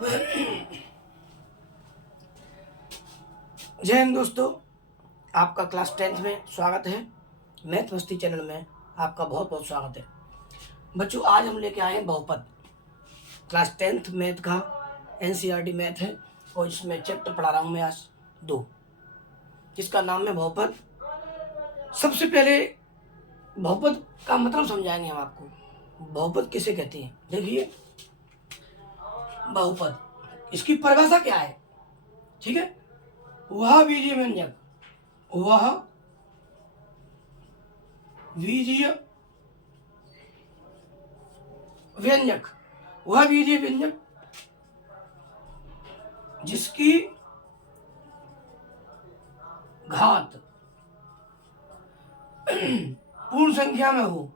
जय हिंद दोस्तों, आपका क्लास 10th में स्वागत है। मैथ मस्ती चैनल में आपका बहुत बहुत स्वागत है। बच्चों, आज हम लेके आए हैं बहुपद। क्लास 10th मैथ का एनसीईआरटी मैथ है और इसमें चैप्टर पढ़ा रहा हूँ मैं आज 2, जिसका नाम है बहुपद। सबसे पहले बहुपद का मतलब समझाएंगे हम आपको। बहुपद किसे कहते हैं? देखिए, बहुपद इसकी परिभाषा क्या है? ठीक है, वह बीजीय व्यंजक, वह बीजीय व्यंजक, वह बीजीय व्यंजक जिसकी घात पूर्ण संख्या में हो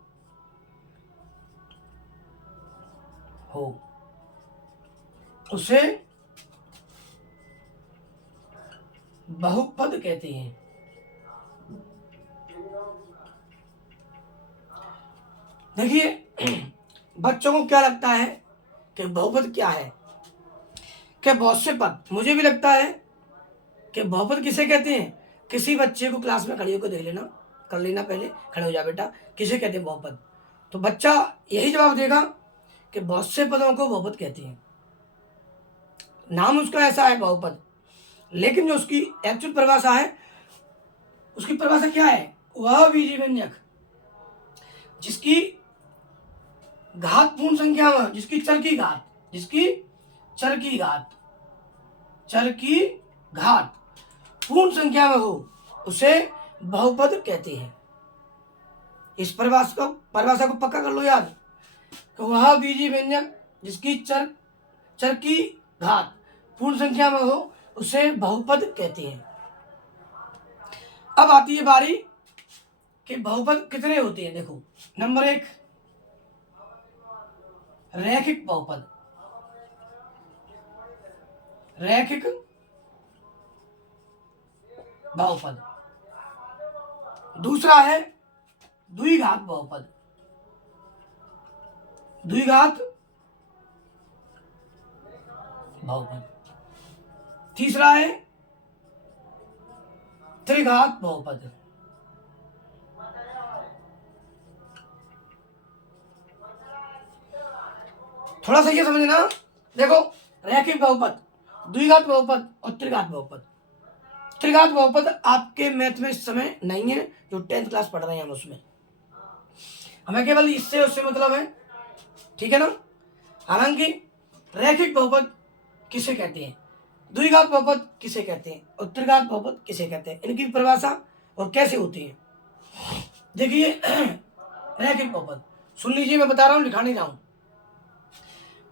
उसे बहुपद कहते हैं। देखिए, बच्चों को क्या लगता है कि बहुपद क्या है? क्या बहुत से पद, मुझे भी लगता है कि बहुपद किसे कहते हैं। किसी बच्चे को क्लास में खड़े होकर देख लेना, कर लेना, पहले खड़े हो जा बेटा, किसे कहते हैं बहुपद? तो बच्चा यही जवाब देगा कि बहुत से पदों को बहुपद कहते हैं। नाम उसका ऐसा है बहुपद, लेकिन जो उसकी एक्चुअल परिभाषा है, उसकी परिभाषा क्या है? वह बीजीय व्यंजक जिसकी घात पूर्ण संख्या में, जिसकी चर की घात, चर की घात पूर्ण संख्या में हो, उसे बहुपद कहते हैं। इस परिभाषा को पक्का कर लो याद। तो वह बीजीय व्यंजक जिसकी चर की घात पूर्ण संख्या में हो, उसे बहुपद कहते हैं। अब आती है बारी कि बहुपद कितने होते हैं। देखो, नंबर 1 रैखिक बहुपद। रैखिक बहुपद। दूसरा है द्विघात बहुपद। द्विघात बहुपद। तीसरा है त्रिघात बहुपद। थोड़ा सा ये समझना। देखो, रैखिक बहुपद, द्विघात बहुपद और त्रिघात बहुपद। त्रिघात बहुपद आपके मैथ में इस समय नहीं है, जो 10th क्लास पढ़ रहे हैं हम, उसमें हमें केवल इससे उससे मतलब है, ठीक है ना। हालांकि रैखिक बहुपद किसे कहते हैं, द्विघात बहुपद किसे कहते हैं और त्रिघात बहुपद किसे कहते हैं, इनकी परिभाषा और कैसे होती है। देखिए, रैखिक बहुपद सुन लीजिए, मैं बता रहा हूं, लिखा नहीं रहा हूं।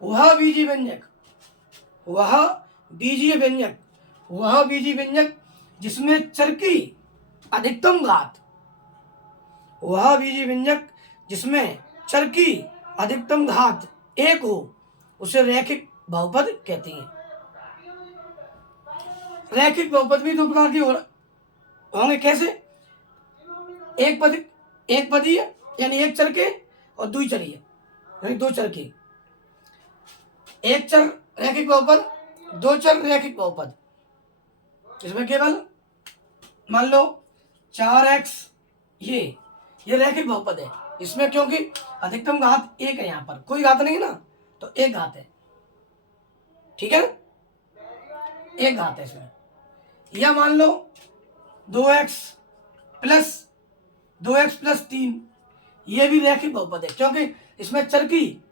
वह बीजीय व्यंजक जिसमें चर की अधिकतम घात, वह बीजीय व्यंजक जिसमें चर की अधिकतम घात 1 हो, उसे रैखिक बहुपद कहते हैं। रैखिक बहुपद भी 2 प्रकार के होंगे। कैसे? एक पदीय यानी एक चर के, और द्विचरीय यानी 2 चर के। एक चर रैखिक बहुपद, 2 चर रैखिक बहुपद। इसमें केवल मान लो 4x, ये रैखिक बहुपद है। इसमें क्योंकि अधिकतम घात 1 है, यहां पर कोई घात नहीं है ना, तो 1 घात है, ठीक है, 1 घात है इसमें। या मान लो 2x प्लस 3, ये भी रैखिक बहुपद है, क्योंकि इसमें चर की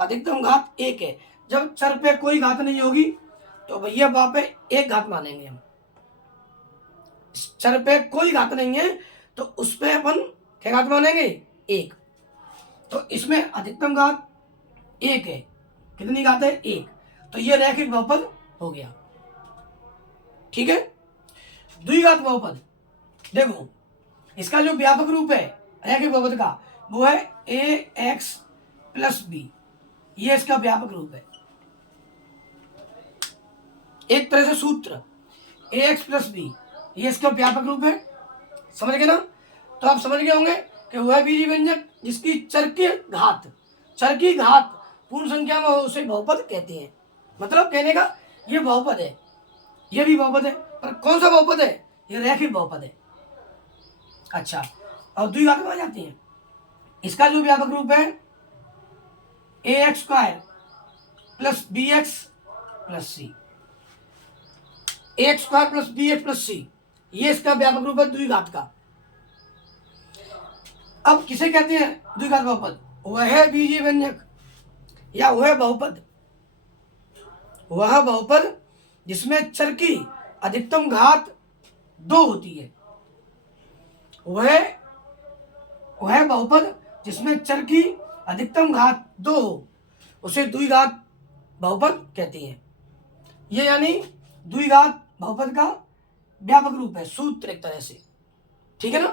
अधिकतम घात 1 है। जब चर पे कोई घात नहीं होगी तो भैया वहां पे 1 घात मानेंगे हम। चर पे कोई घात नहीं है तो उस पे अपन क्या घात मानेंगे? 1। तो इसमें अधिकतम घात 1 है। कितनी घात है? 1। तो ये रैखिक बहुपद हो गया, ठीक है। द्विघात बहुपद, देखो, इसका जो व्यापक रूप है रैखिक बहुपद का, वो है ax प्लस b। ये इसका व्यापक रूप है, एक तरह से सूत्र ax प्लस b, ये इसका व्यापक रूप है। समझ गए ना? तो आप समझ गए होंगे कि वह बीजीय व्यंजक जिसकी चर की घात पूर्ण संख्या में हो, उसे बहुपद कहते हैं। मतलब कहने का ये बहुपद है, ये भी बहुपद है, पर कौन सा बहुपद है? ये रैखिक बहुपद है। अच्छा, और द्विघात में आ जाती है। इसका जो व्यापक रूप है ax square plus bx plus c, ax square plus bx plus c, ये इसका व्यापक रूप है द्विघात का। अब किसे कहते हैं द्विघात बहुपद? वह बीजीय व्यंजक या वह बहुपद, वह बहुपद जिसमें चर की अधिकतम घात 2 होती है। वह बहुपद जिसमें चर की अधिकतम घात 2 हो, उसे द्विघात बहुपद कहते हैं। ये यानी द्विघात बहुपद का व्यापक रूप है, सूत्र एक तरह से, ठीक है ना।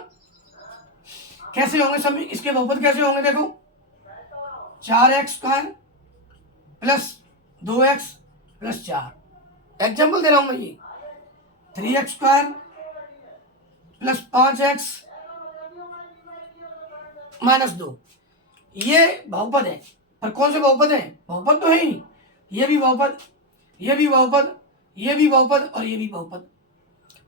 कैसे होंगे सभी इसके बहुपद? कैसे होंगे देखो, 4x square plus 2x plus 4। Example दे रहा हूं मैं ये, 3x square plus 5x minus 2, ये बहुपद है। पर कौन से बहुपद है? बहुपद तो है ही, ये भी बहुपद, ये भी बहुपद, ये भी बहुपद और ये भी बहुपद।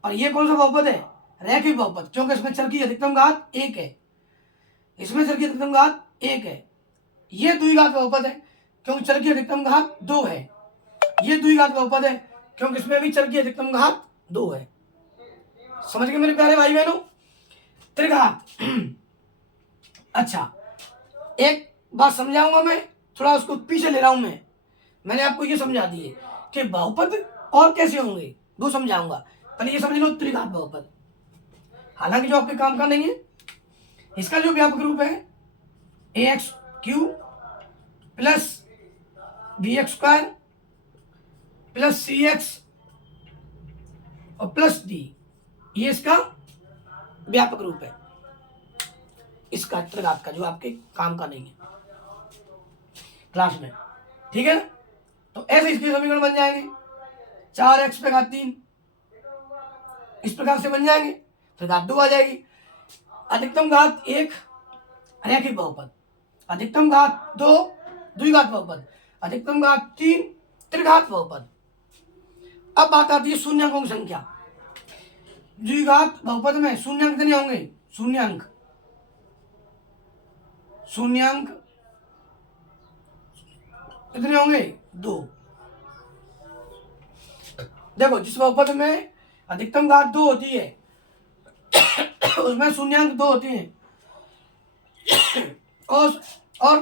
और ये कौन सा बहुपद है? रैखिक बहुपद, क्योंकि इसमें चर की अधिकतम घात 1 है, इसमें चर की अधिकतम घात 1 है। ये द्विघात बहुपद है क्योंकि चर की अधिकतम घात 2 है। ये द्विघात बहुपद है क्योंकि इसमें भी चर की अधिकतम घात 2 है। समझ गए मेरे प्यारे भाई बहनों? त्रिघात। अच्छा, एक बात समझाऊंगा मैं, थोड़ा उसको पीछे ले रहा हूं मैं। मैंने आपको ये समझा दिए कि बहुपद और कैसे होंगे वो समझाऊंगा, पहले ये समझ लो त्रिघात बहुपद। हालांकि जो आपके काम का नहीं है, इसका जो व्यापक रूप है ax cube plus bx square plus cx और प्लस d, ये इसका व्यापक रूप है, इसका त्रिघात का, जो आपके काम का नहीं है क्लास में, ठीक है। तो ऐसे इसके समीकरण बन जाएंगे, 4x पे घात 3 इस प्रकार से बन जाएंगे, फिर घात 2 आ जाएगी। अधिकतम घात 1 रैखिक बहुपद, अधिकतम घात 2 द्विघात बहुपद, अधिकतम घात 3 त्रिघात बहुपद। अब बात आती है शून्यंकों की संख्या। द्विघात बहुपद में शून्यंक कितने होंगे? शून्यंक कितने होंगे? 2। देखो, जिस बहुपद में अधिकतम घात 2 होती है उसमें शून्यंक 2 होती हैं, और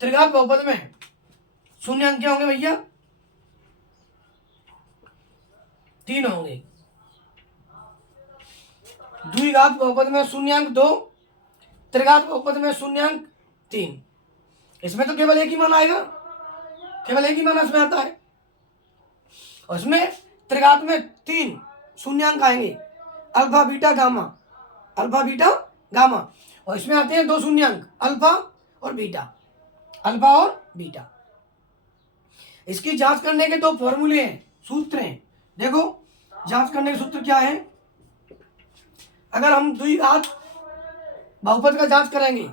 त्रिघात बहुपद में शून्यंक क्या होंगे भैया? 3 होंगे। द्विघात बहुपद में शून्यंक 2, त्रिघात बहुपद में शून्यंक 3। इसमें तो केवल एक ही मान आएगा, केवल एक ही मान इसमें आता है। और इसमें त्रिघात में 3 शून्यंक आएंगे, alpha beta gamma, alpha beta gamma. और इसमें आते हैं 2 शून्यंक, अल्फा और बीटा, अल्फा और बीटा। इसकी जांच करने के 2 फॉर्मूले हैं, सूत्र हैं। देखो, जांच करने के सूत्र क्या है? अगर हम द्विघात बहुपद का जांच करेंगे,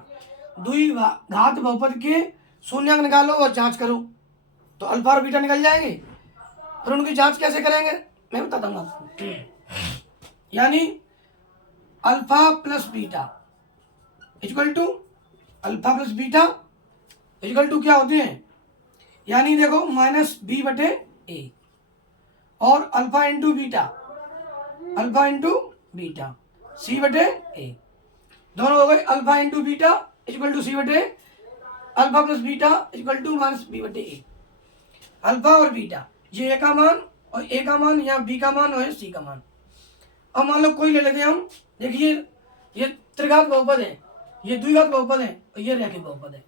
द्विघात बहुपद के शून्यंक निकालो और जांच करो, तो अल्फा और बीटा निकल जाएंगे। और उनकी जांच कैसे करेंगे मैं बता दूंगा आपको। यानी alpha plus beta equal to, alpha plus beta equal to क्या होते हैं? यानी देखो माइनस बी बटे ए, और alpha into beta, alpha into beta C बटे ए, दोनों हो गए alpha into beta equal to C बटे, alpha plus beta equal to minus B बटे ए। अल्फा और बीटा, ये ए का मान और ए का मान, या बी का मान और सी का मान। अब मान लो कोई ले लेते हैं हम, देखिए ये त्रिघात बहुपद है, ये द्विघात बहुपद है और ये रैखिक बहुपद है।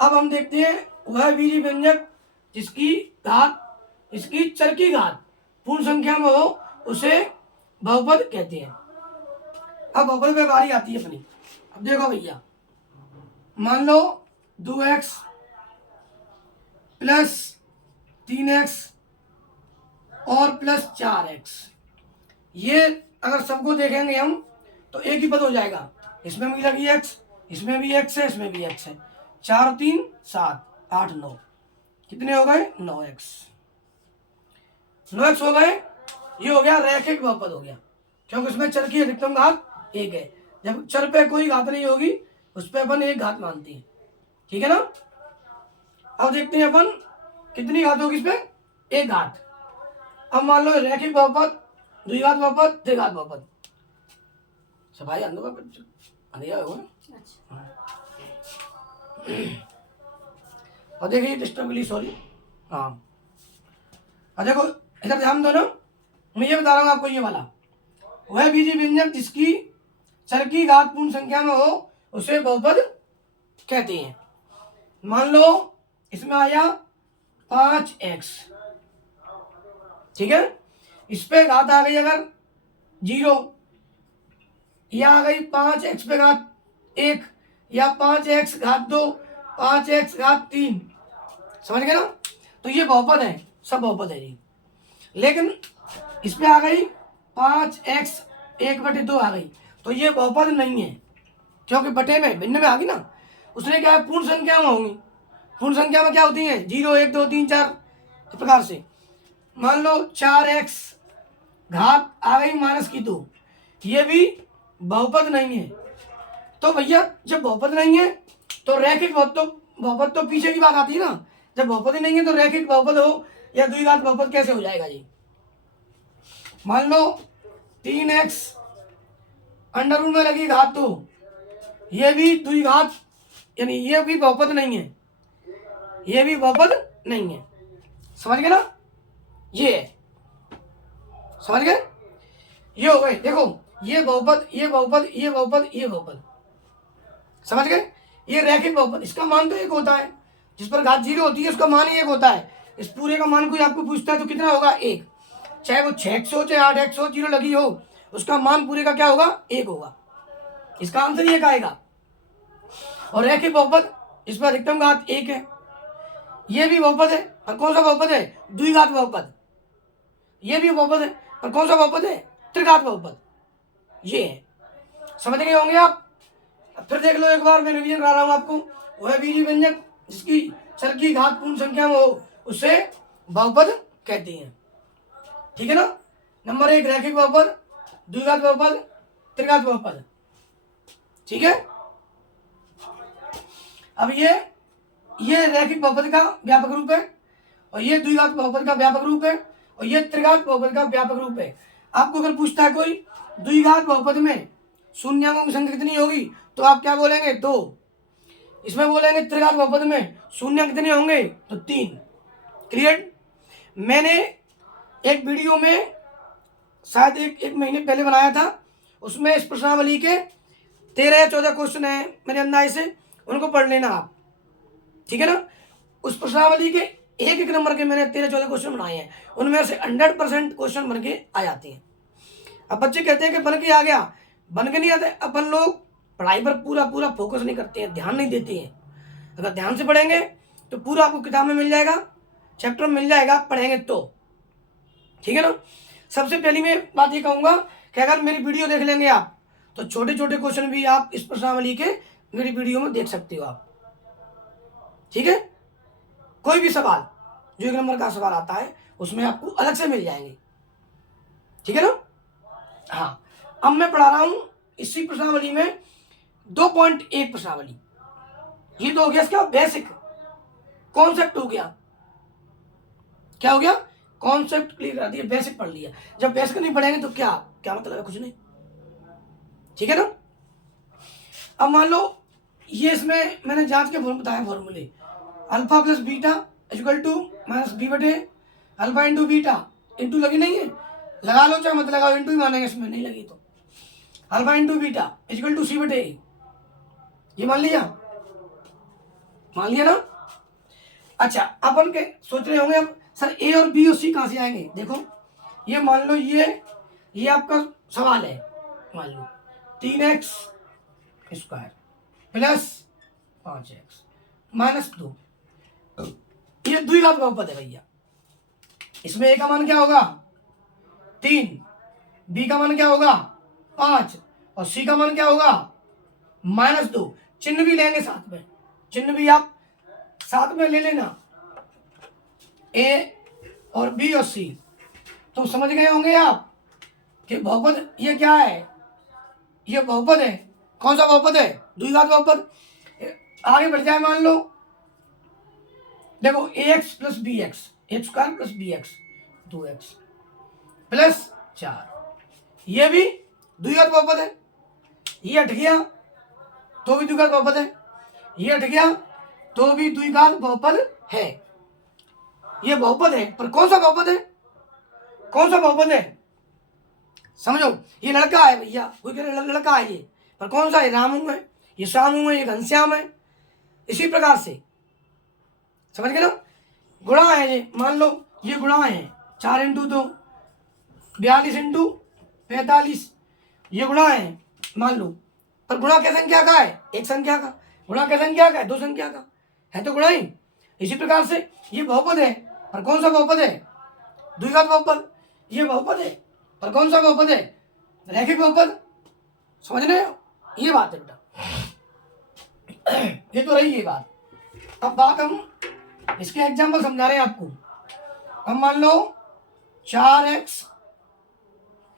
अब हम देखते हैं वह बीजीय व्यंजक जिसकी घात, इसकी चर की घात पूर्ण संख्या में हो, उसे बहुपद कहते हैं। अब बहुपद पे बारी आती है अपनी। अब देखो भैया, मान लो 2x प्लस 3x और प्लस 4x, ये अगर सबको देखेंगे हम तो एक ही पद हो जाएगा। इसमें भी लगी x, इसमें भी x है, इसमें भी x है। 4 3 7 8 9, कितने हो गए? 9x। 9x हो गए, ये हो गया रैखिक बहुपद हो गया, क्योंकि उसमें चर की अधिकतम घात 1 है। जब चर पे कोई घात नहीं होगी उस पर अपन 1 घात मानते हैं, ठीक है ना। अब देखते हैं अपन कितनी घात होगी इस पे, 1 घात। अब मान लो रैखिक बहुपद, द्विघात बहुपद, त्रिघात बहुपद। सफाई अंदर अंधेरा होगा। और देखिए डिस्टर्ब के लिए सॉरी। हाँ, और देखो इधर ध्यान दो ना, मैं ये बता रहा हूँ आपको, ये वाला वह बीजीय व्यंजक जिसकी चर की घात पूर्ण संख्या में हो उसे बहुपद कहते हैं। मान लो इसमें आया 5x, ठीक है, इस पे घात आ गई अगर 0, या आ गई 5x पे घात 1, या 5x घात 2, 5x घात 3, समझ गए ना। तो ये बहुपद है, सब बहुपद है जी। लेकिन इस पे आ गई 5x 1/2 आ गई, तो ये बहुपद नहीं है, क्योंकि बटे में भिन्न में आ गई ना। उसने क्या है, पूर्ण संख्या में होंगी। पूर्ण संख्या में क्या होती है, 0 1 2 3 4 इस प्रकार से। मान लो 4x घात आ गई -2, ये भी बहुपद नहीं है। तो भैया जब बहुपद नहीं है तो रैखिक बहुपद तो पीछे की बात आती है ना। जब बहुपद ही नहीं है तो रैखिक बहुपद हो या द्विघात बहुपद कैसे हो जाएगा जी। मान लो 3x अंडर रूट में लगी घात 2, ये भी द्विघात, यानी ये भी बहुपद नहीं है, ये भी बहुपद नहीं है, समझ गए ना। ये समझ गए, ये हो गए। देखो ये बहुपद, ये बहुपद, ये बहुपद, ये बहुपद, समझ गए। ये रैखिक बहुपद, इसका मान तो 1 होता है, जिस पर घात 0 होती है उसका मान ही 1 होता है। इस पूरे का मान कोई आपको पूछता है तो कितना होगा, 1। चाहे वो 6x हो चाहे 8x हो, 0 लगी हो, उसका मान पूरे का क्या होगा, 1 होगा। इसका आंसर 1 आएगा। और रैखिक बहुपद, इस पर अधिकतम घात 1 है, ये भी बहुपद है, और कौन सा बहुपद है, द्विघात बहुपद। ये भी बहुपद है, और कौन सा बहुपद है, त्रिघात बहुपद। ये है, समझ गए होंगे आप। फिर देख लो एक बार, मैं रिवीजन करा रहा हूँ आपको। वह बीजीय व्यंजक जिसकी चर की घात पूर्ण संख्या में हो उसे बहुपद कहते हैं, ठीक है ना। नंबर 1 रैखिक बहुपद, द्विघात बहुपद, त्रिघात बहुपद, ठीक है। अब ये रैखिक बहुपद का व्यापक रूप है, और ये द्विघात बहुपद का व्यापक रूप है, और ये त्रिघात बहुपद का व्यापक रूप है। आपको अगर पूछता है कोई द्विघात बहुपद में शून्याङ्कों की संख्या कितनी होगी, तो आप क्या बोलेंगे, 2। इसमें बोलेंगे त्रिघात बहुपद में शून्याङ्क कितने होंगे, तो 3। क्लियर। मैंने एक वीडियो में शायद एक महीने पहले बनाया था, उसमें इस प्रश्नावली के 13 या 14 क्वेश्चन है मेरे अंदाजे से, उनको पढ़ लेना आप, ठीक है ना। उस प्रश्नावली के एक नंबर के मैंने 13-14 क्वेश्चन बनाए हैं, उनमें से 100% क्वेश्चन बन के आ जाते हैं। अब बच्चे कहते हैं कि बन के आ गया, बन के नहीं आते। अपन लोग पढ़ाई पर पूरा फोकस नहीं करते हैं, ध्यान नहीं देते हैं। अगर ध्यान से पढ़ेंगे तो पूरा आपको किताब में मिल जाएगा, चैप्टर में मिल जाएगा, पढ़ेंगे तो, ठीक है ना। सबसे पहली मैं बात ये कहूँगा कि अगर मेरी वीडियो देख लेंगे आप तो छोटे छोटे क्वेश्चन भी आप इस प्रश्नावली के मेरी वीडियो में देख सकते हो आप, ठीक है। कोई भी सवाल जो 1 नंबर का सवाल आता है उसमें आपको अलग से मिल जाएंगे, ठीक है ना। हाँ, अब मैं पढ़ा रहा हूँ इसी प्रश्नावली में 2.1 प्रश्नावली। ये तो हो गया इसका बेसिक कॉन्सेप्ट हो गया। क्या हो गया, कॉन्सेप्ट क्लियर कर दिया, बेसिक पढ़ लिया। जब बेसिक नहीं पढ़ेंगे तो क्या क्या मतलब है, कुछ नहीं, ठीक है ना। अब मान लो ये इसमें मैंने जांच के बताया फॉर्मूले, alpha plus beta equal to minus B बटे अल्फा इंटू बीटा, इंटू लगी नहीं है, लगा लो चाहे मत लगाओ, इंटू ही मानेंगे, इसमें नहीं लगी तो alpha into beta equal to C बटे ए, ये मान लिया ना। अच्छा, अपन के सोच रहे होंगे अब सर ए और बी और सी कहाँ से आएंगे। देखो ये मान लो ये आपका सवाल है, मान लो 3x square plus 5x minus 2, ये द्विघात बहुपद है भैया। इसमें ए का मान क्या होगा, 3, बी का मान क्या होगा, 5, और सी का मान क्या होगा, -2। चिन्ह भी लेंगे साथ में, चिन्ह भी आप साथ में ले लेना, ए और बी और सी, तो समझ गए होंगे आप कि बहुपद ये क्या है, ये बहुपद है। कौन सा बहुपद है? द्विघात बहुपद। आगे बढ़ जाए, मान लो देखो ax plus B x, x square plus B x 2x plus 4, ये भी द्विघात बहुपद है। ये हट गया तो भी द्विघात बहुपद है, ये हट गया तो भी द्विघात बहुपद है। ये बहुपद है, पर कौन सा बहुपद है? कौन सा बहुपद है? समझो, ये लड़का है भैया, कोई कह रहा लड़का है ये, पर कौन सा है? रामू है, ये श्यामू है, ये घनश्याम है। इसी प्रकार से समझ गए ना, गुणा है ये, मान लो ये गुणा है 4 इंटू 2 42 इंटू 45, ये गुणा है मान लो, पर गुणा क्या संख्या का है? एक संख्या का। गुणा क्या संख्या का है? दो संख्या का है, तो गुणा ही। इसी प्रकार से ये बहुपद है, पर कौन सा बहुपद है? द्विघात बहुपद। ये बहुपद है, पर कौन सा बहुपद है? रैखिक बहुपद। समझ रहे हो? ये बात है बेटा, ये तो रही ये बात। अब बात हम इसके एग्जाम्पल समझा रहे हैं आपको। अब मान लो 4x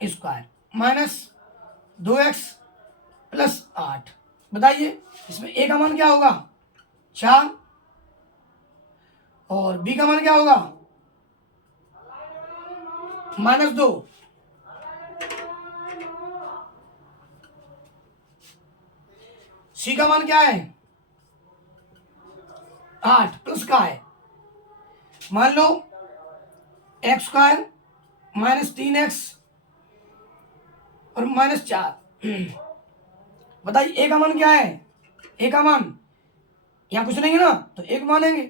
square minus 2x plus 8, बताइए इसमें a का मान क्या होगा? 4, और b का मान क्या होगा? -2। c का मान क्या है? 8 प्लस का है, मान लो एक्स स्क्वायर माइनस 3x और -4। बताइए ए का मान क्या है? ए का मान यहाँ कुछ नहीं है ना, तो एक मानेंगे।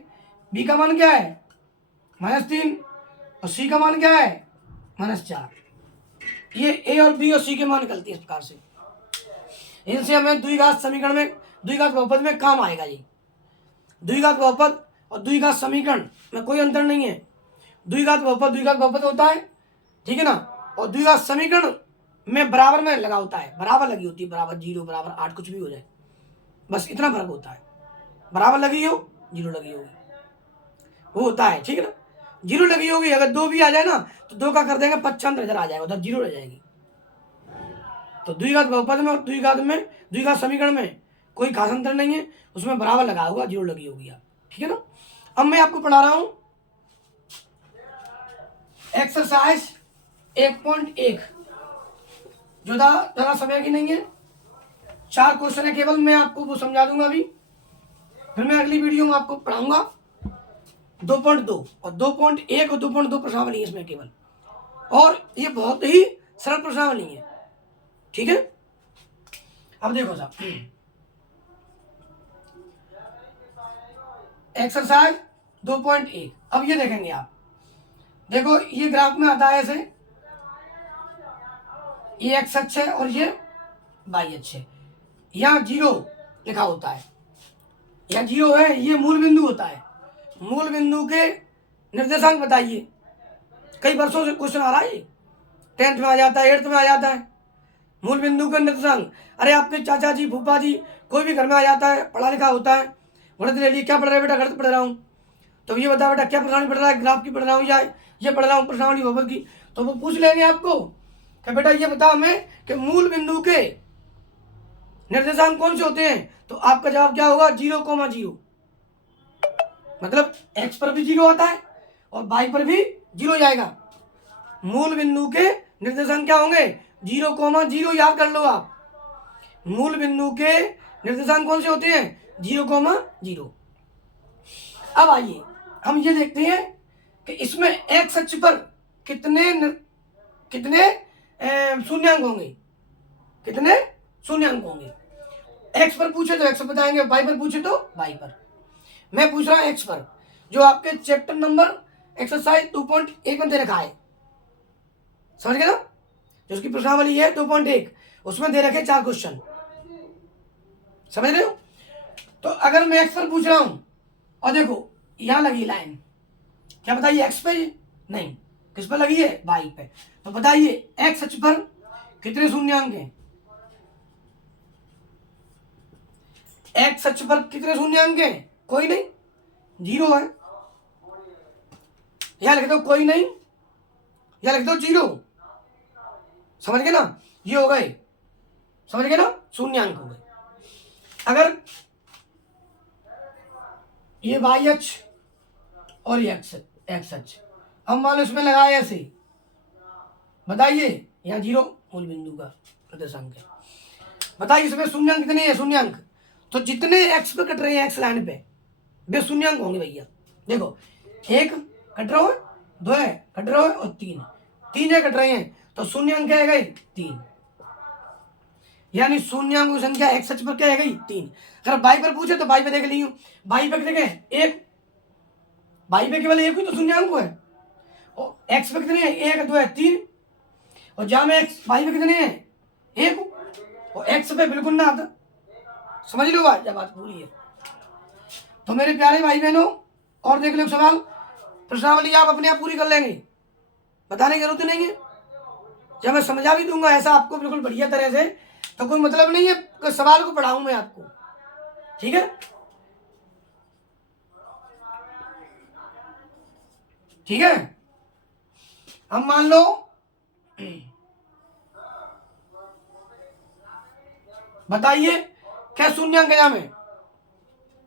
बी का मान क्या है? -3, और सी का मान क्या है? -4। ये ए और बी और सी के मान निकलती है इस प्रकार से। इनसे हमें द्विघात समीकरण में, द्विघात बहुपद में काम आएगा। ये द्विघात बहुपद और द्विघात समीकरण में कोई अंतर नहीं है। द्विघात बहुपद होता है, ठीक है ना, और द्विघात समीकरण में बराबर में लगा होता है, बराबर लगी होती है, बराबर 0 बराबर 8 कुछ भी हो जाए, बस इतना फर्क होता है। बराबर लगी हो, 0 लगी होगी, वो होता है, ठीक है ना। 0 लगी होगी, अगर 2 भी आ जाए ना तो 2 का कर देंगे 55 इधर आ जाएगा, उधर 0 रह जाएगी। तो द्विघात बहुपद में और द्विघात समीकरण में कोई खास अंतर नहीं है, उसमें बराबर लगा होगा, 0 लगी होगी आप, ठीक है ना। अब मैं आपको पढ़ा रहा हूं एक्सरसाइज 1.1, जो ज़्यादा समय की नहीं है, 4 क्वेश्चन है केवल, मैं आपको वो समझा दूंगा अभी, फिर मैं अगली वीडियो में आपको पढ़ाऊंगा 2.2 और 2.1 और 2.2 प्रश्नावली है इसमें केवल, और ये बहुत ही सरल प्रश्नावली है, ठीक है। अब देखो साहब, एक्सरसाइज 2.1, अब ये देखेंगे आप, देखो ये ग्राफ में आता है ऐसे, ये एक्स अक्ष है और ये वाई अक्ष है। यहाँ 0 लिखा होता है, यहाँ 0 है, ये मूल बिंदु होता है। मूल बिंदु के निर्देशांक बताइए। कई वर्षों से क्वेश्चन आ रहा है, 10th में आ जाता है, 8th में आ जाता है, मूल बिंदु के निर्देशांक। अरे आपके चाचा जी, फूफा जी, कोई भी घर में आ जाता है, पढ़ा लिखा होता है, गणित ले लिए, क्या पढ़ रहे बेटा? गणित पढ़ रहा हूँ। तो ये बता बेटा क्या प्रश्नावली पढ़ रहा है? ग्राफ की पढ़ रहा हूँ या ये पढ़ रहा हूँ प्रश्नावली बहुपद की। तो वो पूछ लेंगे आपको कि बेटा ये बता हमें कि मूल बिंदु के निर्देशांक कौन से होते हैं, तो आपका जवाब क्या होगा? 0,0, मतलब x पर भी 0 आता है और y पर भी 0 जाएगा। मूल बिंदु के निर्देशांक क्या होंगे? 0,0, याद कर लो आप। मूल बिंदु के निर्देशांक कौन से होते हैं? 0,0। अब आइए हम ये देखते हैं कि इसमें x अक्ष पर कितने शून्यांक होंगे, कितने शून्यांक होंगे। x पर पूछे तो x बताएंगे, y पर पूछे तो y पर। मैं पूछ रहा हूं x पर, जो आपके चैप्टर नंबर एक्सरसाइज 2.1 में दे रखा है, समझ गए ना, जो उसकी प्रश्नावली है 2.1, उसमें दे रखे 4 क्वेश्चन, समझ रहे हो। तो अगर मैं x पर पूछ रहा हूं और देखो यहां लगी लाइन, क्या बताइए? x पे? नहीं, किस पर लगी है? y पे। तो बताइए x अक्ष पर कितने शून्यांक हैं? x अक्ष पर कितने शून्यांक हैं? कोई नहीं, 0 है। यहां लिख दो कोई नहीं, या लिख दो 0, समझ गए ना, ये हो गए, समझ गए ना, शून्यांक हो गए। अगर ये वाई अक्ष और ये एक्स अक्ष, अब मान लो इसमें लगाए ऐसे, बताइए यहाँ 0 मूल बिंदु का निर्देशांक है, बताइए इसमें शून्यांक कितने हैं, शून्यांक, तो जितने एक्स पे कट रहे हैं एक्स लाइन पे वे शून्यांक होंगे भैया। देखो 1 कट रहा है, 2 है कट रहा है और 3 है कट रहे हैं, तो शून्यांक क्या है गई 3, यानी शून्यांक की संख्या एक्स अक्ष पर क्या है गई 3। अगर बाई पर पूछे तो बाई पे देख ली, बाई पे देखे 1, बाई पे केवल 1 ही तो शून्यांक है, और एक्स पे कितने हैं 1 2 है 3, और जहां में एक्स बाई पे कितने हैं 1, और एक्स पे बिल्कुल ना आता, समझ लो बात, जब बात पूरी है। तो मेरे प्यारे भाई बहनों, और देख लो सवाल, प्रश्नावली आप अपने आप पूरी कर लेंगे, बताने की जरूरत नहीं है, जब मैं समझा भी दूंगा ऐसा आपको बिल्कुल बढ़िया तरह से, तो कोई मतलब नहीं है कि सवाल को पढ़ाऊं मैं आपको, ठीक है, ठीक है। हम मान लो बताइए क्या शून्यांक है, में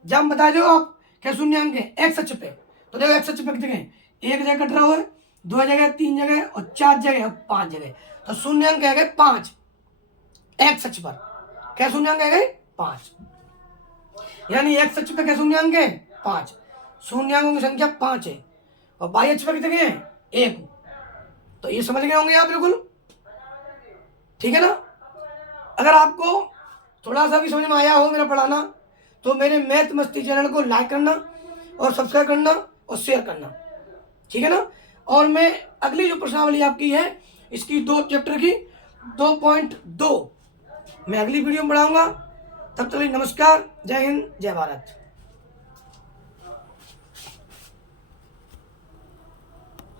जब बता दो आप क्या शून्यांक है एक्स अक्ष पे, तो देखो एक्स अक्ष पे कितने हैं, 1 जगह कट रहा है, 2 जगह, 3 जगह और 4 जगह, 5 जगह, तो शून्यांक है गए 5 एक्स अक्ष पर, क्या शून्यांक है गए 5, यानी एक्स अक्ष पे क्या शून्यांक है 5, शून्यांकों की संख्या 5 है, और वाई अक्ष पे कितने हैं 1, तो ये समझ गए होंगे आप बिल्कुल, ठीक है ना। अगर आपको थोड़ा सा भी समझ में आया हो मेरा पढ़ाना, तो मेरे मैथ मस्ती चैनल को लाइक करना और सब्सक्राइब करना और शेयर करना, ठीक है ना। और मैं अगली जो प्रश्नावली आपकी है इसकी 2 चैप्टर की 2.2 मैं अगली वीडियो में पढ़ाऊंगा। तब तक नमस्कार, जय हिंद, जय भारत।